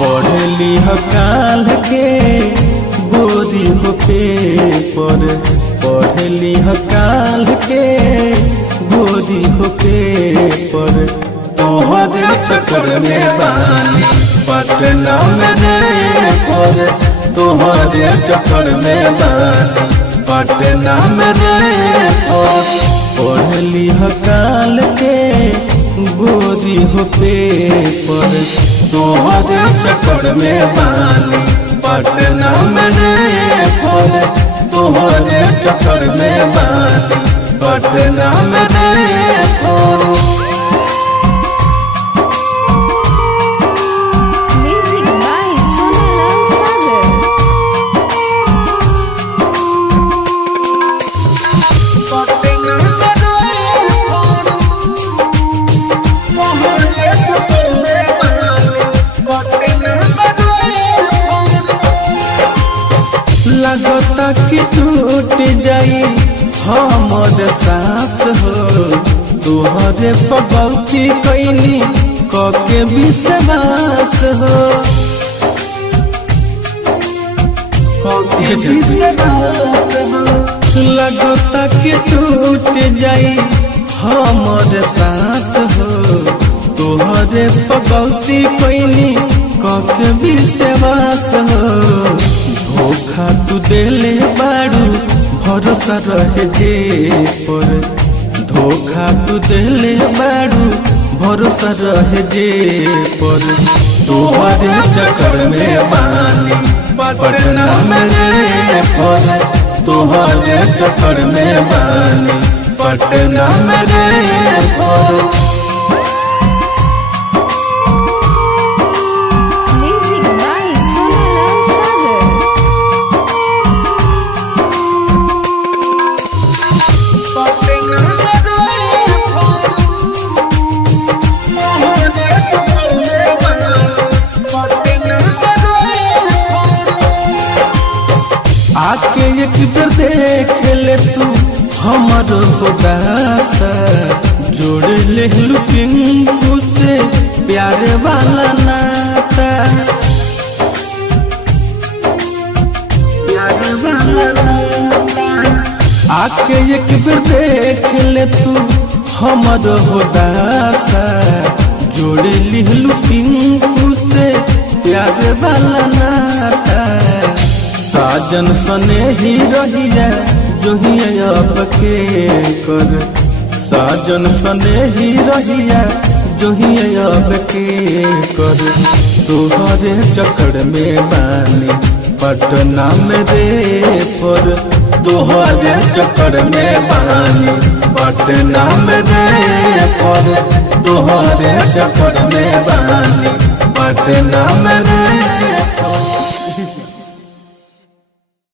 पढ़ली काल के गोरी हो पेपर, पढ़ली काल के गोरी हो पेपर, तोहरे चक्कर में बानी पटना में रे पर, तोहरे चक्कर में बानी पटना में रे पर, पढ़ली काल के गोरी हो पेपर, तोहरे चक्कर में बानी पटना में रे पर, तोहरे चक्कर में बानी पटना में रे पर। लगता कि टूट जाई हमर सांस हो, तोहरे पगलती कैली कके विश्वास हो, लगता कि टूट जाई हमर सांस हो, तोहरे पगलती कैली कके विश्वास हो, धोखा तू देले बारू भरोसा रहे जे पर, धोखा तू देले बारू भरोसा रहे जे पर, तोहरे चक्कर में बानी पटना में रे पर, तोहरे चक्कर में बानी पटना में रे पर। आके एक बेर देख ले तू हमर खुदासा, जोड़ ले पिंकू से प्यार वाला नाता, प्यार वाला नाता। आके एक बेर देख ले तू हमर खुदासा, जोड़ ले पिंकू से प्यार वाला नाता, साजन सने ही रहिया जोहिया अब के कर, साजन सने ही रहिया जोहिया अब के कर, तोहरे चक्कर में बानी पटना में रे पर, तोहरे चक्कर में बानी पटना में रे पर, तोहरे चक्कर में बानी पटना में रे पर।